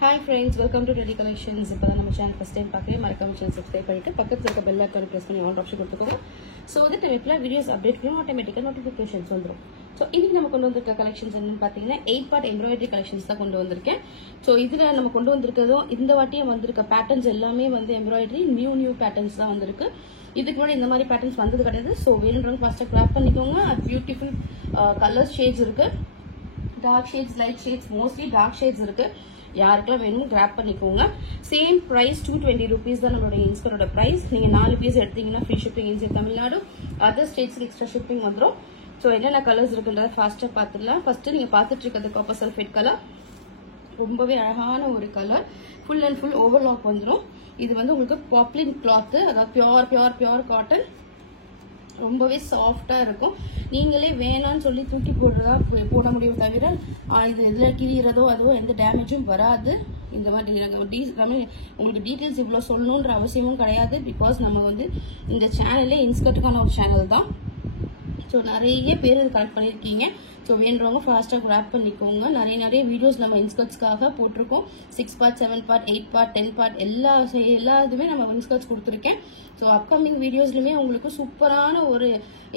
Hi friends, welcome to Trendy Collections. இப்போ தான் நம்ம சேனல் ஃபர்ஸ்ட் டைம் பார்க்குறேன், மறக்காம சேனல் சப்ஸ்கிரைப் பண்ணிட்டு பக்கத்துல இருக்க பெல் ஐகானை பிரஸ் பண்ணி ஆல் ஆப்ஷன் கொடுத்துக்கோங்க. ஸோ வந்து டைம்ல வீடியோஸ் அப்டேட் பண்ணி ஆட்டோமேட்டிக்காக நோட்டிஃபிகேஷன்ஸ் வந்துடும். ஸோ இன்னைக்கு நம்ம கொண்டு வந்திருக்க கலெக்ஷன்ஸ் என்னன்னு பார்த்தீங்கன்னா 8 பார்ட் எம்ப்ராய்டரி கலெக்ஷன்ஸ் தான் கொண்டு வந்திருக்கேன். ஸோ இதில் நம்ம கொண்டு வந்திருக்கிறதும் இந்த வாட்டியும் வந்திருக்க பேட்டர்ன்ஸ் எல்லாமே வந்து எம்ப்ராய்டரி நியூ பேட்டர்ன்ஸ் தான் வந்திருக்கு. இதுக்கு முன்னாடி இந்த மாதிரி பேட்டர்ன்ஸ் வந்தது கிடையாது. ஸோ வேணுன்றவங்க ஃபர்ஸ்ட்டாக கிராப் பண்ணிக்கோங்க. பியூட்டிஃபுல் கலர் ஷேட்ஸ் இருக்கு, dark shades, light shades, mostly dark shades இருக்கு. யாருக்கெல்லாம் வேணும் கிராப் பண்ணிக்கோங்க. சேம் பிரைஸ் 220 rupees தான் நம்மளோட இன்ஸ்கர்ட்டோட பிரைஸ். நீங்க 4 பீஸ் எடுத்தீங்கன்னா free shipping inside Tamil Nadu, other ஸ்டேட்ஸ்க்கு எக்ஸ்ட்ரா ஷிப்பிங் வந்துடும். ஸோ என்னென்ன கலர்ஸ் இருக்குன்றத ஃபாஸ்ட்டாக பார்த்துடலாம். ஃபர்ஸ்ட் நீங்க பார்த்துட்டு இருக்கிறது காப்பர் சல்ஃபேட் கலர், ரொம்பவே அழகான ஒரு colour. Full and full overlock வந்துடும். இது வந்து உங்களுக்கு பாப்லின் கிளாத், அதாவது பியோர் காட்டன், ரொம்பவே சாஃப்டா இருக்கும். நீங்களே வேணான்னு சொல்லி தூக்கி போட முடியும் தவிர இது எதுல கிழியறதோ அதுவோ எந்த டேமேஜும் வராது. இந்த மாதிரி உங்களுக்கு டீட்டெயில்ஸ் இவ்வளவு சொல்லணுன்ற அவசியமும் கிடையாது. பிகாஸ் நம்ம வந்து இந்த சேனல்ல இன்ஸ்கர்ட்டுக்கான ஒரு சேனல் தான். ஸோ நிறைய பேர் இது கனெக்ட் பண்ணியிருக்கீங்க. ஸோ வேணுறவங்க ஃபாஸ்ட்டாக கிராப் பண்ணிக்கோங்க. நிறைய வீடியோஸ் நம்ம இன்ஸ்கர்ட்ஸ்க்காக போட்டிருக்கோம். 6 பார்ட், 7 பார்ட், 8 பார்ட், 10 பார்ட் எல்லா இதுவுமே நம்ம இன்ஸ்கர்ட்ஸ் கொடுத்துருக்கேன். ஸோ அப்கமிங் வீடியோஸ்லையுமே உங்களுக்கு சூப்பரான ஒரு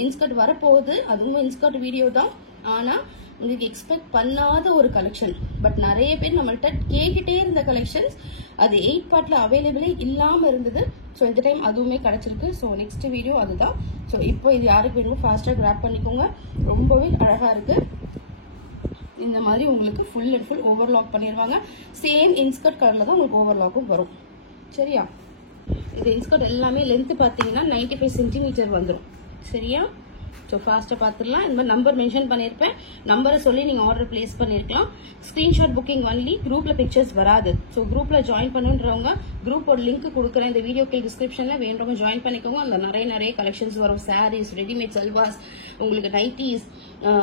இன்ஸ்கர்ட் வரப்போகுது. அதுவும் இன்ஸ்கர்ட் வீடியோ தான், ஆனால் உங்களுக்கு எக்ஸ்பெக்ட் பண்ணாத ஒரு கலெக்ஷன். பட் நிறைய பேர் நம்மள்ட்ட கேட்டுட்டே இருந்த கலெக்ஷன்ஸ் அது 8 பார்ட்ல அவைலபிளே இல்லாம இருந்தது. ஸோ இந்த டைம் அதுவுமே கிடைச்சிருக்கு. ஸோ நெக்ஸ்ட் வீடியோ அதுதான். ஸோ இப்போ இது யாருக்கு வேணுமோ ஃபாஸ்டா கிராப் பண்ணிக்கோங்க. ரொம்பவே அழகா இருக்கு. இந்த மாதிரி உங்களுக்கு ஃபுல் அண்ட் ஃபுல் ஓவர்லாக் பண்ணிடுவாங்க. சேம் இன்ஸ்கர்ட் கலர்ல தான் உங்களுக்கு ஓவர்லாக்கும் வரும். சரியா? இந்த இன்ஸ்கர்ட் எல்லாமே லென்த் பார்த்தீங்கன்னா 95 சென்டிமீட்டர் வந்துடும். சரியா? ஸோ ஃபாஸ்ட்டாக பார்த்துடலாம். இந்த மாதிரி நம்பர் மென்ஷன் பண்ணியிருப்பேன். நம்பரை சொல்லி நீங்கள் ஆர்டர் பிளேஸ் பண்ணிருக்கலாம். ஸ்கிரீன்ஷாட் புக்கிங் ஒன்லி, குரூப்ல பிக்சர்ஸ் வராது. ஸோ குரூப்ல ஜாயின் பண்ணுன்றவங்க குரூப்போட லிங்க் கொடுக்குறேன் இந்த வீடியோக்கு டிஸ்கிரிப்ஷன்ல, வேண்டவங்க ஜாயின் பண்ணிக்கோங்க. அதில் நிறைய கலெக்ஷன்ஸ் வரும். சாரீஸ், ரெடிமேட் சல்வாஸ், உங்களுக்கு நைட்டிஸ்,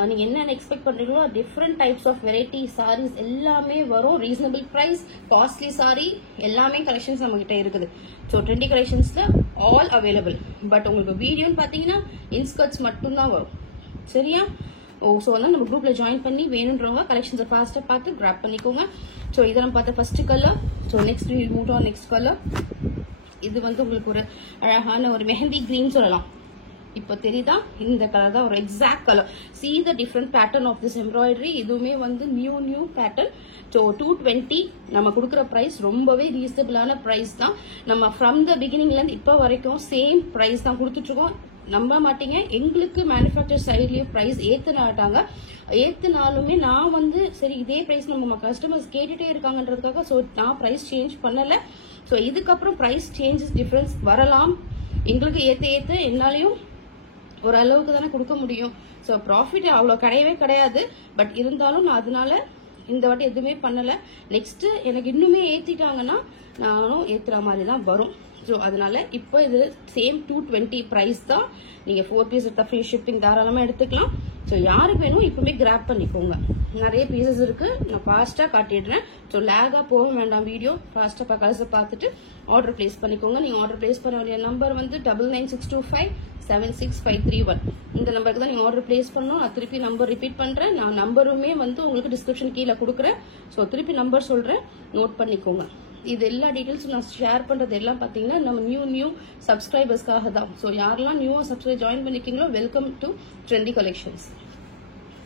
நீங்க என்னென்ன எக்ஸ்பெக்ட் பண்றீங்களோ different types of variety saris எல்லாமே வரும். ரீசனபிள் பிரைஸ், காஸ்ட்லி சாரி எல்லாமே கலெக்ஷன்ஸ் நம்ம கிட்ட இருக்குது. ஸோ ட்ரெண்டி கலெக்ஷன்ஸ்ல ஆல் அவைலபிள். பட் உங்களுக்கு வீடியோன்னு பாத்தீங்கன்னா இன்ஸ்கர்ட்ஸ் மட்டும்தான் வரும். சரியா? ஸோ வந்து நம்ம குரூப்ல ஜாயின் பண்ணி வேணுன்றவங்க கலெக்ஷன்ஸை ஃபாஸ்டா பார்த்து கிராப் பண்ணிக்கோங்க. ஸோ இதெல்லாம் பார்த்த first colour. So next move on next colour. இது வந்து உங்களுக்கு ஒரு அழகான ஒரு மெஹந்தி கிரீன் சொல்லலாம். இப்போ தெரியுதா? இந்த கலர் தான் ஒரு exact colour. see the different pattern of this embroidery. இதுவுமே வந்து நியூ பேட்டர்ன். ஸோ 220 நம்ம கொடுக்குற பிரைஸ் ரொம்பவே ரீசனபிளான பிரைஸ் தான். நம்ம ஃப்ரம் த பிகினிங்ல இருந்து இப்போ வரைக்கும் சேம் பிரைஸ் தான் கொடுத்துட்டு இருக்கோம். நம்ப மாட்டீங்க, எங்களுக்கு மேனுஃபேக்சர் சைட்லயும் பிரைஸ் ஏத்துனாலுமே நான் வந்து சரி இதே பிரைஸ் நம்ம கஸ்டமர்ஸ் கேட்டுட்டே இருக்காங்கன்றதுக்காக ஸோ நான் பிரைஸ் சேஞ்ச் பண்ணல. ஸோ இதுக்கப்புறம் பிரைஸ் சேஞ்சஸ் டிஃபரன்ஸ் வரலாம். எங்களுக்கு ஏத்த என்னாலையும் ஒரு அளவுக்கு தானே கொடுக்க முடியும். ஸோ ப்ராஃபிட் அவ்வளோ கிடையாது. பட் இருந்தாலும் நான் அதனால இந்த வாட்டி எதுவுமே பண்ணல. நெக்ஸ்ட் எனக்கு இன்னுமே ஏத்திட்டாங்கன்னா நானும் ஏத்துற மாதிரி தான் வரும். ஸோ அதனால இப்போ இது சேம் 220 பிரைஸ் தான். நீங்க 4 பீஸ் எடுத்தா ஃப்ரீ ஷிப்பிங் தாராளமா எடுத்துக்கலாம். ஸோ யாருக்கு வேணும் இப்பவுமே கிராப் பண்ணிக்கோங்க. நிறைய பீசஸ் இருக்கு, நான் ஃபாஸ்டா காட்டிடுறேன். ஸோ லேகா போக வேண்டாம். வீடியோ ஃபாஸ்டா கலர்ஸை பார்த்துட்டு ஆர்டர் பிளேஸ் பண்ணிக்கோங்க. நீங்க ஆர்டர் பிளேஸ் பண்ண வேண்டிய நம்பர் வந்து 9962576531. இந்த நம்பருக்கு தான் நீங்க ஆர்டர் பிளேஸ் பண்ணணும். நான் திருப்பி நம்பர் ரிப்பீட் பண்றேன். நான் நம்பருமே வந்து உங்களுக்கு டிஸ்கிரிப்ஷன் கீழே கொடுக்குறேன். ஸோ திருப்பி நம்பர் சொல்றேன், நோட் பண்ணிக்கோங்க. இது எல்லா டீடைல்ஸும் நான் ஷேர் பண்றது எல்லாம் பாத்தீங்கன்னா நம்ம நியூ சப்ஸ்கிரைபர்ஸ்க்காக தான். ஸோ யாரெல்லாம் நியூவா சப்ஸ்கிரைப் ஜாயின் பண்ணிருக்கீங்களோ welcome to trendy collections.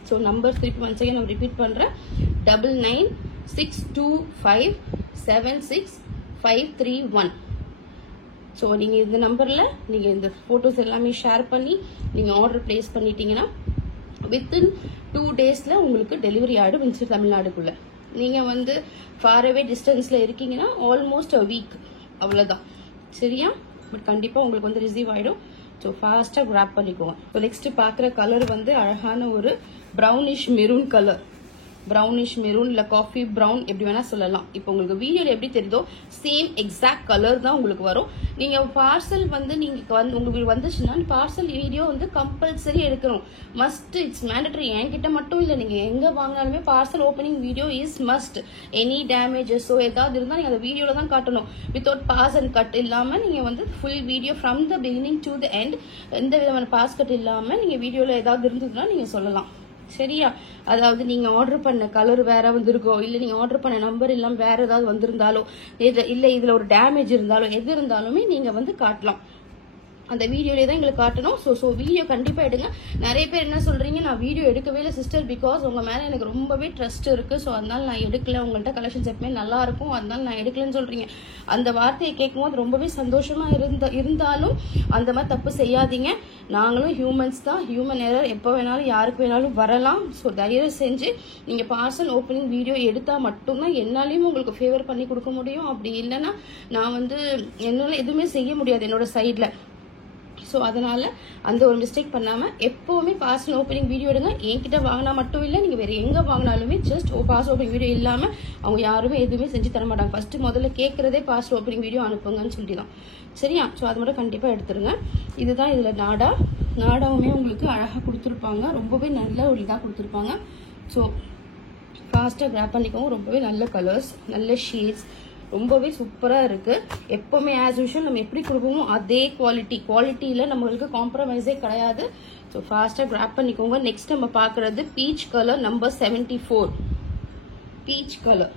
So number திருப்பி ஒன்ஸ் அகைன் நான் ரிப்பீட் பண்றேன். 9962576531. ஸோ நீங்க இந்த நம்பர்ல நீங்க இந்த போட்டோஸ் எல்லாமே ஷேர் பண்ணி நீங்க ஆர்டர் பிளேஸ் பண்ணிட்டீங்கன்னா வித்தின் 2 daysல உங்களுக்கு டெலிவரி ஆயிடும் இன்சைட் தமிழ்நாடுக்குள்ள. நீங்க வந்து ஃபார் அவே டிஸ்டன்ஸ்ல இருக்கீங்கன்னா ஆல்மோஸ்ட் a week அவ்வளவுதான். சரியா? பட் கண்டிப்பா உங்களுக்கு வந்து ரிசீவ் ஆயிடும். ஸோ ஃபாஸ்டா கிராப் பண்ணிக்கோங்க. ஸோ நெக்ஸ்ட் பாக்குற கலர் வந்து அழகான ஒரு brownish maroon colour. Brownish maroon இல்ல காஃபி பிரவுன் எப்படி வேணா சொல்லலாம். இப்போ உங்களுக்கு வீடியோல எப்படி தெரியுதோ சேம் எக்ஸாக்ட் கலர் தான் உங்களுக்கு வரும். நீங்க பார்சல் வந்து நீங்க உங்களுக்கு வந்துச்சுன்னா பார்சல் வீடியோ வந்து கம்பல்சரி எடுக்கணும். Must, it's mandatory. என்கிட்ட மட்டும் இல்ல, நீங்க எங்க வாங்கினாலுமே parcel opening video is must. Any டேமேஜஸோ ஏதாவது இருந்தா நீங்க அந்த வீடியோல தான் காட்டணும். வித்தவுட் பாஸ் அண்ட் கட் இல்லாம நீங்க வந்து full video from the beginning to the end எந்த விதமான பாஸ் கட் இல்லாம நீங்க வீடியோல ஏதாவது இருந்ததுன்னா நீங்க சொல்லலாம். சரியா? அதாவது நீங்க ஆர்டர் பண்ண கலர் வேற வந்திருக்கோ, இல்ல நீங்க ஆர்டர் பண்ண நம்பர் இல்லாம வேற ஏதாவது வந்திருந்தாலோ, இல்ல இதுல ஒரு டேமேஜ் இருந்தாலோ, எது இருந்தாலுமே நீங்க வந்து காட்டலாம். அந்த வீடியோலேயே தான் எங்களுக்கு காட்டணும். ஸோ வீடியோ கண்டிப்பாக எடுங்க. நிறைய பேர் என்ன சொல்கிறீங்க, நான் வீடியோ எடுக்கவே இல்லை சிஸ்டர், பிகாஸ் உங்கள் மேலே எனக்கு ரொம்பவே ட்ரஸ்ட் இருக்குது, ஸோ அதனால நான் எடுக்கல, உங்கள்கிட்ட கலெக்ஷன்ஸ் எப்பவுமே நல்லா இருக்கும், அதனால நான் எடுக்கலன்னு சொல்கிறீங்க. அந்த வார்த்தையை கேட்கும்போது ரொம்பவே சந்தோஷமாக இருந்தாலும் அந்த மாதிரி தப்பு செய்யாதீங்க. நாங்களும் ஹியூமன்ஸ் தான், ஹியூமன் எரர் எப்போ வேணாலும் யாருக்கு வேணாலும் வரலாம். ஸோ தயவு செஞ்சு நீங்கள் பார்சல் ஓப்பனிங் வீடியோ எடுத்தால் மட்டும்தான் என்னாலையும் உங்களுக்கு ஃபேவர் பண்ணி கொடுக்க முடியும். அப்படி இல்லைன்னா நான் வந்து என்னால் எதுவுமே செய்ய முடியாது என்னோட சைடில். ஸோ அதனால அந்த ஒரு மிஸ்டேக் பண்ணாமல் எப்போவுமே பார்சல் ஓப்பனிங் வீடியோ எடுங்க. என்கிட்ட வாங்கினா மட்டும் இல்லை, நீங்கள் வேறு எங்கே வாங்கினாலுமே ஜஸ்ட் பார்சல் ஓப்பனிங் வீடியோ இல்லாமல் அவங்க யாருமே எதுவுமே செஞ்சு தர மாட்டாங்க. ஃபஸ்ட்டு முதல்ல கேட்குறதே பார்சல் ஓப்பனிங் வீடியோ அனுப்புங்கன்னு சொல்லி தான். சரியா? ஸோ அது மட்டும் கண்டிப்பாக எடுத்துருங்க. இதுதான் இதில் நாடாவுமே உங்களுக்கு அழகாக கொடுத்துருப்பாங்க, ரொம்பவே நல்ல ஒரு இதாக கொடுத்துருப்பாங்க. ஸோ ஃபாஸ்ட்டாக கிராப் பண்ணிக்கோங்க. ரொம்பவே நல்ல கலர்ஸ், நல்ல ஷேட்ஸ், ரொம்பவே சூப்பராக இருக்குது. எப்போவுமே ஆஸ் யூஷுவல் நம்ம எப்படி கொடுப்போமோ அதே குவாலிட்டியில் நம்மளுக்கு காம்ப்ரமைஸே கிடையாது. ஸோ ஃபாஸ்ட்டாக கிராப் பண்ணிக்கோங்க. நெக்ஸ்ட் நம்ம பார்க்குறது peach colour number 74. Peach colour.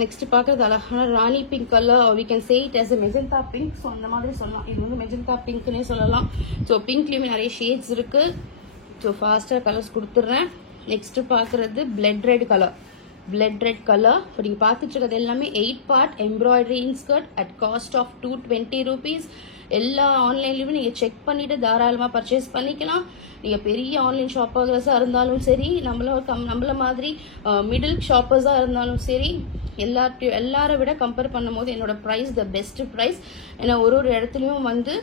Next பார்க்குறது அழகான ராணி pink colour, we can say it as a magenta pink. So அந்த மாதிரி சொல்லலாம், இது வந்து மெஜந்தா பிங்க்னே சொல்லலாம். ஸோ பிங்க்லேயுமே நிறைய ஷேட்ஸ் இருக்குது. ஸோ ஃபாஸ்ட்டாக கலர்ஸ் கொடுத்துட்றேன். நெக்ஸ்ட் பார்க்குறது blood red colour. Blood red colour. இப்போ நீங்கள் பார்த்துட்டு இருக்கிறது எல்லாமே 8 part embroidery inskirt at cost of 220 rupees. எல்லா ஆன்லைன்லையுமே நீங்கள் செக் பண்ணிவிட்டு தாராளமாக பர்ச்சேஸ் பண்ணிக்கலாம். நீங்கள் பெரிய ஆன்லைன் ஷாப்பர்ஸாக இருந்தாலும் சரி, நம்மள மாதிரி மிடில் ஷாப்பர்ஸாக இருந்தாலும் சரி, எல்லாரை விட கம்பேர் பண்ணும்போது என்னோட ப்ரைஸ் த பெஸ்ட் ப்ரைஸ். ஏன்னா ஒரு இடத்துலையும் வந்து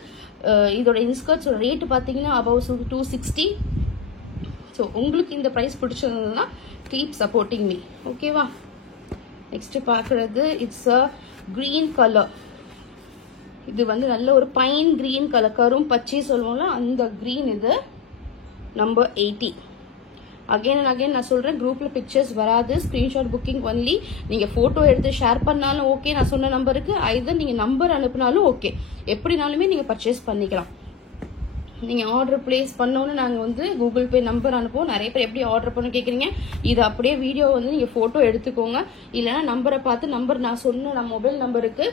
இதோட இன்ஸ்கர்ட்ஸோட ரேட்டு பார்த்தீங்கன்னா அபவ் 260. ஸோ உங்களுக்கு இந்த ப்ரைஸ் பிடிச்சிருந்ததுன்னா கீப் சப்போர்ட்டிங் மீ, ஓகேவா? நெக்ஸ்ட் பார்க்குறது இட்ஸ் அ க்ரீன் கலர். இது வந்து நல்ல ஒரு பைன் க்ரீன் கலர், கரும் பச்சை சொல்லுவோம்ல அந்த க்ரீன். இது நம்பர் 80. அகைன் அண்ட் அகைன் நான் சொல்கிறேன், குரூப்பில் பிக்சர்ஸ் வராது, ஸ்க்ரீன்ஷாட் புக்கிங் ஒன்லி. நீங்கள் ஃபோட்டோ எடுத்து ஷேர் பண்ணாலும் ஓகே, நான் சொன்ன நம்பருக்கு. ஐதர் நீங்கள் நம்பர் அனுப்புனாலும் ஓகே, எப்படினாலுமே நீங்கள் பர்ச்சேஸ் பண்ணிக்கலாம். நீங்கள் ஆர்டர் பிளேஸ் பண்ணோன்னு நாங்கள் வந்து கூகுள் பே நம்பர் அனுப்புவோம். நிறைய பேர் எப்படி ஆர்டர் பண்ண கேட்குறீங்க, இது அப்படியே வீடியோ வந்து நீங்கள் ஃபோட்டோ எடுத்துக்கோங்க. இல்லைனா நம்பரை பார்த்து நான் சொன்ன மொபைல் நம்பருக்கு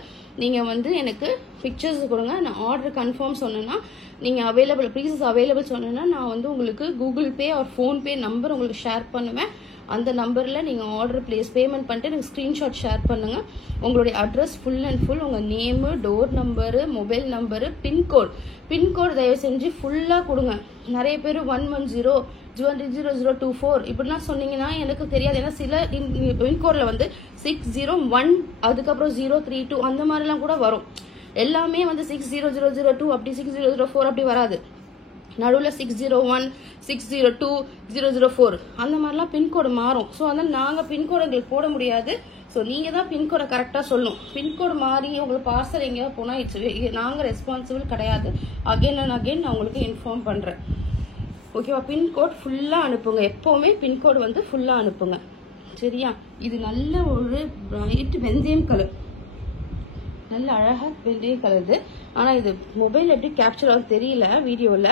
நீங்கள் வந்து எனக்கு பிக்சர்ஸ் கொடுங்க. நான் ஆர்டர் கன்ஃபார்ம் சொன்னேன்னா, நீங்கள் பீசஸ் அவைலபிள் சொன்னேன்னா நான் வந்து உங்களுக்கு Google Pay R PhonePe number உங்களுக்கு ஷேர் பண்ணுவேன். அந்த நம்பரில் நீங்கள் ஆர்டர் பேமெண்ட் பண்ணிட்டு எனக்கு ஸ்க்ரீன்ஷாட் ஷேர் பண்ணுங்கள். உங்களுடைய அட்ரஸ் ஃபுல் அண்ட் ஃபுல், உங்கள் name, door number, mobile number, pin code தயவு செஞ்சு ஃபுல்லாக கொடுங்க. நிறைய பேர் 110 00024 இப்படிலாம் சொன்னீங்கன்னா எனக்கு தெரியாது. ஏன்னா சில பின்கோடில் வந்து 601 அதுக்கப்புறம் 032 அந்த மாதிரிலாம் கூட வரும். எல்லாமே வந்து 60002 அப்படி 6004 அப்படி வராது. நடுவில் 601 602 004 அந்த மாதிரிலாம் பின்கோடு மாறும். ஸோ அதனால் நாங்கள் பின்கோடு எங்களுக்கு போட முடியாது. ஸோ நீங்கள் தான் பின்கோடை கரெக்டாக சொல்லணும். பின்கோடு மாறி உங்களுக்கு பார்சல் எங்கேயா போனால் நாங்கள் ரெஸ்பான்சிபிள் கிடையாது. அகைன் அண்ட் அகைன் நான் உங்களுக்கு இன்ஃபார்ம் பண்ணுறேன், ஓகேவா? பின்கோட் ஃபுல்லாக அனுப்புங்க. எப்போவுமே பின்கோடு வந்து ஃபுல்லாக அனுப்புங்க, சரியா? இது நல்ல ஒரு பிரைட் வெந்தயம் கலர், நல்ல அழகாக வெந்தயம் கலர். இது ஆனால் இது மொபைல் எப்படி கேப்சர் ஆகும் தெரியல வீடியோவில்,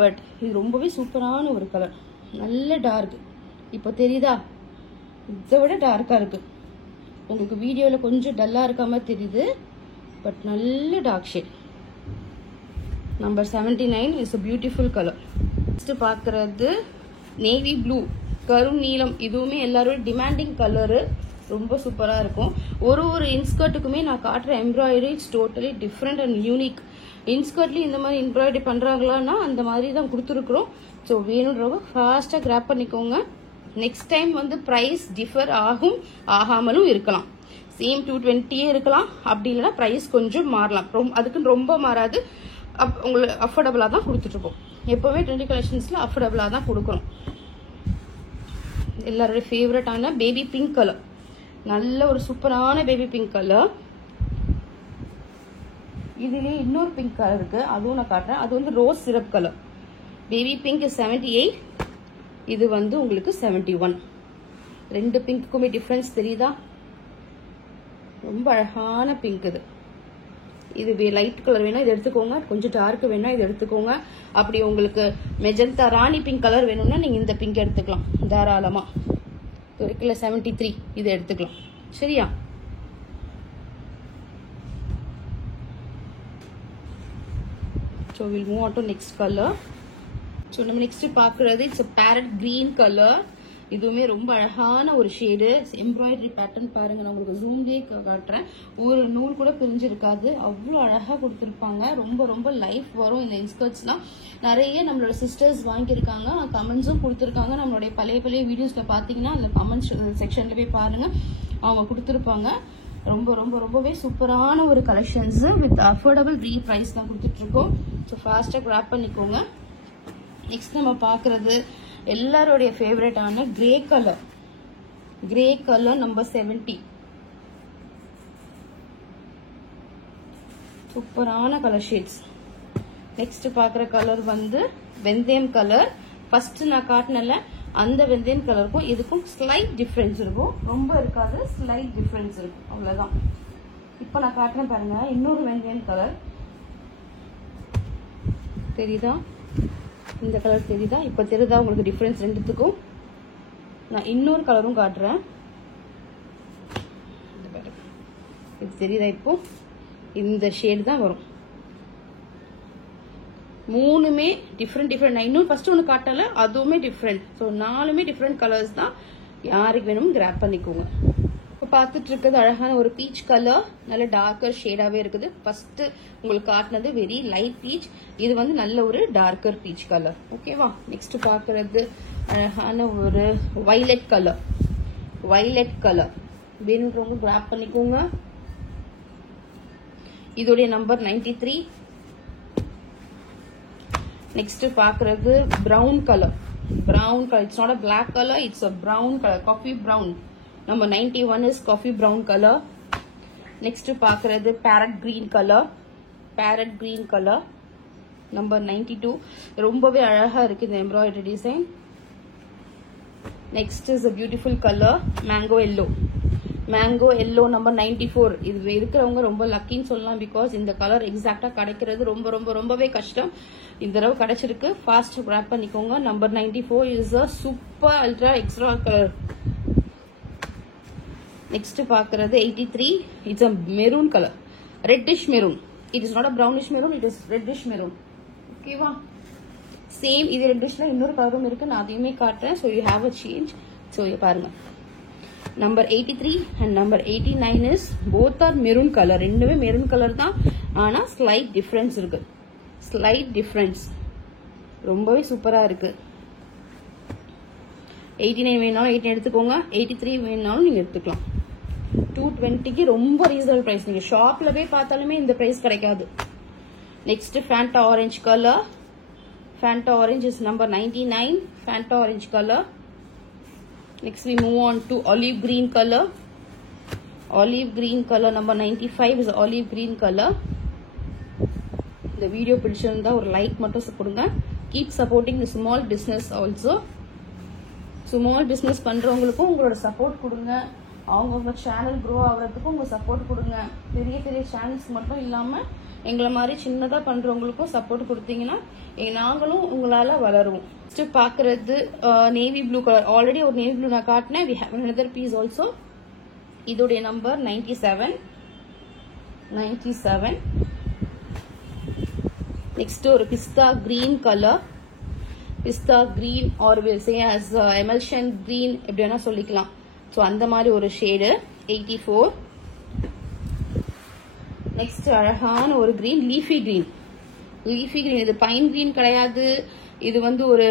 பட் இது ரொம்பவே சூப்பரான ஒரு கலர். நல்ல டார்க், இப்போ தெரியுதா? இதை விட டார்க்காக இருக்குது. உங்களுக்கு வீடியோவில் கொஞ்சம் டல்லாக இருக்க மாதிரி தெரியுது, பட் நல்ல dark shade. Number 79 is a beautiful colour. Next பார்க்குறது நேவி ப்ளூ, கரும் நீலம். இதுவுமே எல்லாரும் டிமாண்டிங் கலரு, ரொம்ப சூப்பராக இருக்கும். ஒரு இன்ஸ்கர்ட்டுக்குமே நான் காட்டுற embroidery it's totally different and unique. இன்ஸ்கர்ட்லேயும் இந்த மாதிரி எம்ப்ராய்டரி பண்ணுறாங்களான்னா அந்த மாதிரி தான் கொடுத்துருக்குறோம். ஸோ வேணுன்றவங்க ஃபாஸ்ட்டாக கிராப் பண்ணிக்கோங்க. நெக்ஸ்ட் டைம் வந்து ப்ரைஸ் டிஃபர் ஆகாமலும் இருக்கலாம். சேம் 220 இருக்கலாம், அப்படி இல்லைன்னா ப்ரைஸ் கொஞ்சம் மாறலாம். அதுக்குன்னு ரொம்ப மாறாது, உங்களுக்கு அஃபோர்டபுளாக தான் கொடுத்துட்ருக்கோம். எப்போவுமே ட்ரெண்டி கலெக்ஷன்ஸில் அஃபோர்டபுளாக தான் கொடுக்குறோம். எல்லாரோட ஃபேவரட்டான பேபி பிங்க் கலர், நல்ல ஒரு சூப்பரான பேபி பிங்க் கலர். இதுலேயே இன்னொரு பிங்க் கலர் இருக்குது, அதுவும் நான் காட்டுறேன். அது வந்து rose syrup colour. Baby pink 78, இது வந்து உங்களுக்கு 71. ரெண்டு பிங்க்குமே டிஃப்ரென்ஸ் தெரியுதா? ரொம்ப அழகான பிங்க் இது. இது லைட் கலர் வேணா இது எடுத்துக்கோங்க, கொஞ்சம் டார்க் வேணா இது எடுத்துக்கோங்க. அப்படி உங்களுக்கு மெஜந்தா ராணி பிங்க் கலர் வேணும்னா நீங்க இந்த பிங்க் எடுத்துக்கலாம் தாராளமா. இருக்குல்ல 73 இது எடுத்துக்கலாம். சரியா? So we'll move on to next color. So நம்ம நெக்ஸ்ட் பாக்குறது it's a parrot green color. இதுவுமே ரொம்ப அழகான ஒரு ஷேடு. எம்ப்ராய்டரி பேட்டர்ன் பாருங்க, நான் உங்களுக்கு ஜூம்லேயே காட்டுறேன். ஒரு நூல் கூட பிரிஞ்சிருக்காது, அவ்வளோ அழகா கொடுத்துருப்பாங்க. ரொம்ப ரொம்ப லைஃப் வரும் இந்த இன்ஸ்கர்ட்ஸ்லாம். நிறைய நம்மளோட சிஸ்டர்ஸ் வாங்கியிருக்காங்க, கமெண்ட்ஸும் கொடுத்துருக்காங்க. நம்மளுடைய பழைய பழைய வீடியோஸ்ல பாத்தீங்கன்னா அந்த கமெண்ட்ஸ் செக்ஷன்ல போய் பாருங்க, அவங்க கொடுத்துருப்பாங்க. ரொம்ப ரொம்ப ரொம்பவே சூப்பரான ஒரு கலெக்ஷன்ஸ் வித் அஃபோர்டபுள் ப்ரைஸ் தான் கொடுத்துட்டு இருக்கோம். ஸோ ஃபாஸ்டா கிராப் பண்ணிக்கோங்க. நெக்ஸ்ட் நம்ம பாக்குறது எல்லாரோடைய ஃபேவரட்டான கிரே கலர் நம்பர் 70. சூப்பரான கலர் ஷேட்ஸ். நெக்ஸ்ட் பாக்குற கலர் வந்து வெந்தயம் கலர். ஃபர்ஸ்ட் நான் காட்டினல அந்த வெந்தயம் கலருக்கும் இதுக்கும் ஸ்லைட் டிஃபரன்ஸ் இருக்கும், ரொம்ப இருக்காது, ஸ்லைட் டிஃபரன்ஸ் இருக்கும், அவ்வளவுதான். இப்ப நான் காட்டுறேன் பாருங்க, இன்னொரு வெந்தயம் கலர் தெரியுதா? இந்த கலர் தெரியுதா? இப்ப தெரியுதா உங்களுக்கு டிஃபரன்ஸ் ரெண்டுத்துக்கும்? நான் இன்னொரு கலரும் காட்டுறேன், இது தெரியுதா? இப்போ இந்த ஷேடு தான் வரும். மூணுமே டிஃப்ரெண்ட். நான் இன்னும் ஃபர்ஸ்ட் ஒன்று காட்டல, அதுவுமே டிஃப்ரெண்ட். ஸோ 4மே டிஃப்ரெண்ட் கலர்ஸ் தான். யாருக்கு வேணும் கிராப் பண்ணிக்கோங்க. இப்போ பார்த்துட்டு இருக்கிறது அழகான ஒரு பீச் கலர், நல்ல டார்க்கர் ஷேடாவே இருக்குது. ஃபர்ஸ்ட் உங்களுக்கு காட்டினது வெரி லைட் பீச், இது வந்து நல்ல ஒரு டார்க்கர் பீச் கலர். ஓகேவா? நெக்ஸ்ட் பார்க்கறது அழகான ஒரு வைலட் கலர். வேணுன்றவங்க கிராப் பண்ணிக்கோங்க. இதோடைய நம்பர் 93. நெக்ஸ்ட் பாக்குறது brown colour. It's not a black color, it's a brown color, coffee brown. Number 91 is coffee brown color. Next பாக்குறது parrot green color. Number 92. ரொம்பவே அழகா இருக்கு இந்த embroidery design. Next is a beautiful color mango yellow number 94. இது இருக்கிறவங்க ரொம்ப லக்கின்னு சொல்லலாம், because இந்த கலர் எக்ஸாக்டா கிடைக்கிறது ரொம்ப ரொம்ப ரொம்பவே கஷ்டம். இந்த தடவை கிடைச்சிருக்கு, ஃபாஸ்ட் கிராப் பண்ணிக்கோங்க. Number 94 is a super ultra extra colour. Next பாக்குறது 83. It's a maroon colour, reddish maroon. It is not a brownish maroon, it is reddish maroon. ஓகேவா? சேம் இது ரெட்டிஷ்ல இன்னொரு கலரும் இருக்கு, நான் அதையுமே காட்டுறேன். So you have a change. So பாருங்க, number 83 and number 89 is both are maroon colour. ரெண்டுமே மெரூன் கலர் தான், ஆனா ஸ்லைட் டிஃபரன்ஸ் இருக்கு. ரொம்பவே சூப்பரா இருக்கு. 89 வேணாலும் 18 எடுத்துக்கோங்க, 83 வேணாலும் நீங்க எடுத்துக்கலாம். 220க்கு ரொம்ப ரீசனபிள் பிரைஸ். நீங்க ஷாப்ல போய் பார்த்தாலுமே இந்த பிரைஸ் கிடைக்காது. Next Fanta orange colour. Fanta orange is number 99. Fanta orange colour. Next we move on to olive green color. Number 95 is olive green color. இந்த வீடியோ பிடிச்சிருந்தா ஒரு லைக் மட்டும் கொடுங்க. Keep supporting the small business also. Small business பண்றவங்களுக்கும் உங்களோட support கொடுங்க. அவங்க channel grow ஆகுறதுக்கும் உங்க சப்போர்ட் கொடுங்க. பெரிய பெரிய சேனல்ஸ் மட்டும் இல்லாம எங்களை மாதிரி சின்னதா பண்றவங்களுக்கும் சப்போர்ட் கொடுத்தீங்கன்னா நாங்களும் உங்களால வளருவோம். பாக்குறது நேவி ப்ளூ கலர். ஆல்ரெடி ஒரு நேவி ப்ளூ நான் காட்டினேன். we have another piece also. இதோடைய நம்பர் 97. நெக்ஸ்ட் ஒரு பிஸ்தா கிரீன் கலர். பிஸ்தா green or will say as emulsion green எப்படி வேணா சொல்லிக்கலாம். ஸோ அந்த மாதிரி ஒரு ஷேடு 84. நெக்ஸ்ட் அழகான ஒரு கிரீன், லீஃபி கிரீன். இது பைன் கிரீன் கிடையாது, இது வந்து ஒரு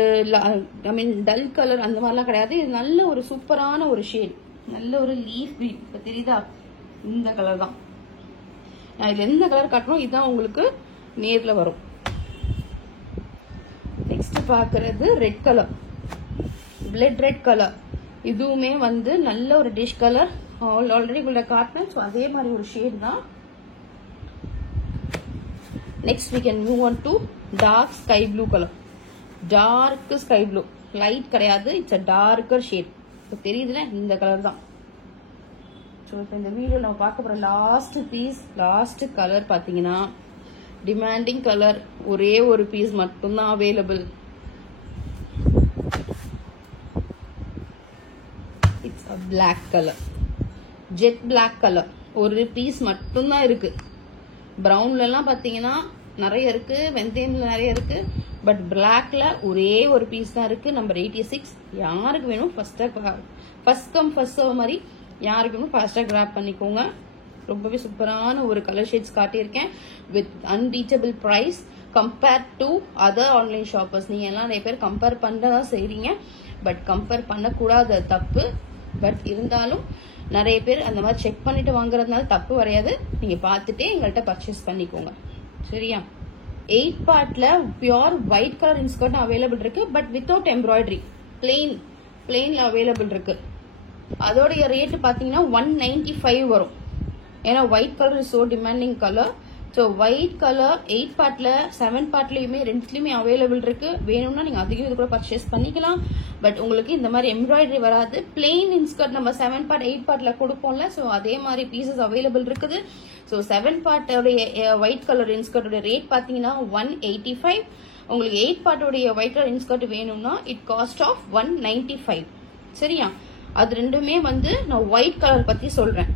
டல் கலர் அந்த மாதிரிலாம் கிடையாது. இது நல்ல ஒரு சூப்பரான ஒரு ஷேட், நல்ல ஒரு லீஃப் கிரீன். இப்ப தெரியுதா? இந்த கலர் தான். நான் இதுல எந்த கலர் காட்டணும், இதுதான் உங்களுக்கு நேர்ல வரும். நெக்ஸ்ட் பாக்குறது red colour, blood red colour. இதுவுமே வந்து நல்ல ஒரு டிஷ் கலர். ஆல்ரெடி உள்ள காட்டினேன். ஸோ அதே மாதிரி ஒரு ஷேட் தான். Next we can move on to dark sky blue color. Dark sky blue, light கிடையாது, it's a darker shade. இப்போ தெரியுதுல, இந்த கலர் தான். ஸோ ஸோ இப்போ இந்த வீடியோ நம்ம பார்க்க போகிற லாஸ்ட் கலர் பார்த்தீங்கன்னா டிமாண்டிங் கலர், ஒரே ஒரு பீஸ் மட்டும்தான் available. It's a black colour, jet black colour, ஒரு பீஸ் மட்டும்தான் இருக்கு. ப்ரௌன்லலாம் பார்த்தீங்கன்னா நிறைய இருக்கு, வெந்தயம்ல நிறைய இருக்கு, பட் பிளாக்ல ஒரே ஒரு பீஸ் தான் இருக்கு. நம்பர் 86. யாருக்கு வேணும் ஃபர்ஸ்ட் கம் ஃபர்ஸ்ட் சர்வ் மாதிரி யாருக்கு வேணும் ஃபாஸ்டா கிராப் பண்ணிக்கோங்க. ரொம்பவே சூப்பரான ஒரு கலர் ஷேட்ஸ் காட்டியிருக்கேன் with unreachable price compared to other online shoppers. நீங்க எல்லாம் நிறைய பேர் கம்பேர் பண்ணதான் செய்றீங்க, பட் கம்பேர் பண்ணக்கூடாத தப்பு. பட் இருந்தாலும் நிறைய பேர் அந்த மாதிரி செக் பண்ணிட்டு வாங்குறதுனால தப்பு வரையாது. நீங்க பார்த்துட்டே எங்கள்கிட்ட பர்ச்சேஸ் பண்ணிக்கோங்க, சரியா? 8 பார்ட்ல pure white colour inskirt available இருக்கு, பட் வித்தவுட் எம்ப்ராய்டரி, பிளெயின்ல அவைலபிள் இருக்கு. அதோடைய ரேட் பாத்தீங்கன்னா 195 வரும். ஏன்னா white colour is so demanding colour. So white colour 8 பார்ட்ல 7 பார்ட்லயுமே ரெண்டுலயுமே அவைலபிள் இருக்கு. வேணும்னா நீங்க அதிகம் இது கூட பர்ச்சேஸ் பண்ணிக்கலாம். பட் உங்களுக்கு இந்த மாதிரி எம்ப்ராய்டரி வராது. பிளெயின் இன்ஸ்கர்ட் நம்ம 7 பார்ட் 8 பார்ட்ல கொடுப்போம்ல, ஸோ அதே மாதிரி பீசஸ் அவைலபிள் இருக்குது. ஸோ 7 பார்ட்டோடைய ஒயிட் கலர் இன்ஸ்கர்ட்டோட ரேட் பாத்தீங்கன்னா 185. உங்களுக்கு 8 பார்ட்டோடைய ஒயிட் கலர் இன்ஸ்கர்ட் வேணும்னா இட் காஸ்ட் ஆஃப் 195, சரியா? அது ரெண்டுமே வந்து நான் ஒயிட் கலர் பத்தி சொல்றேன்.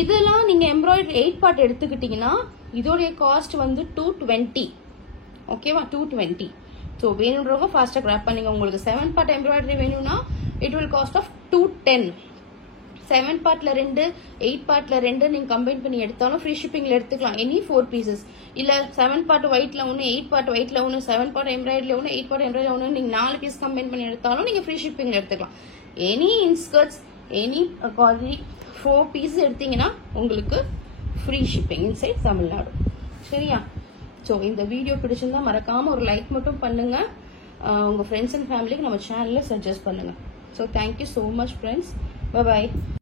இதெல்லாம் நீங்க எம்ப்ராய்டரி 8 பார்ட் எடுத்துக்கிட்டீங்கன்னா இதோடைய காஸ்ட் வந்து 220, ஓகேவா? 220. ஸோ வேணுன்றவங்க ஃபாஸ்டா கிராப் பண்ணீங்க. உங்களுக்கு 7 பார்ட் எம்ப்ராய்டரி வேணும்னா இட் வில் காஸ்ட் ஆஃப் 210. 7 பார்ட்ல 2, 8 பார்ட்ல 2 நீங்க கம்பைன் பண்ணி எடுத்தாலும் ஃப்ரீ ஷிப்பிங்ல எடுத்துக்கலாம். Any 4 pieces. இல்ல 7 பார்ட் ஒயிட்ல ஒன்று, 8 பார்ட் ஒயிட்ல ஒன்று, 7 பார்ட் எம்ப்ராய்டரில ஒன்று, 8 பார்ட் எம்ப்ராய்டரி ஒன்று, நீங்க 4 பீஸ் கம்பைன் பண்ணி எடுத்தாலும் நீங்க ஃப்ரீ ஷிப்பிங்ல எடுத்துக்கலாம். Any inskirts, any quality 4 piece எடுத்தீங்கன்னா உங்களுக்கு ஃப்ரீ ஷிப்பிங் இன்சைட் தமிழ்நாடு, சரியா? ஸோ இந்த வீடியோ பிடிச்சிருந்தா மறக்காம ஒரு லைக் மட்டும் பண்ணுங்க. உங்க ஃப்ரெண்ட்ஸ் அண்ட் ஃபேமிலிக்கு நம்ம சேனல்ல சஜஸ்ட் பண்ணுங்க. So thank you so much friends. By.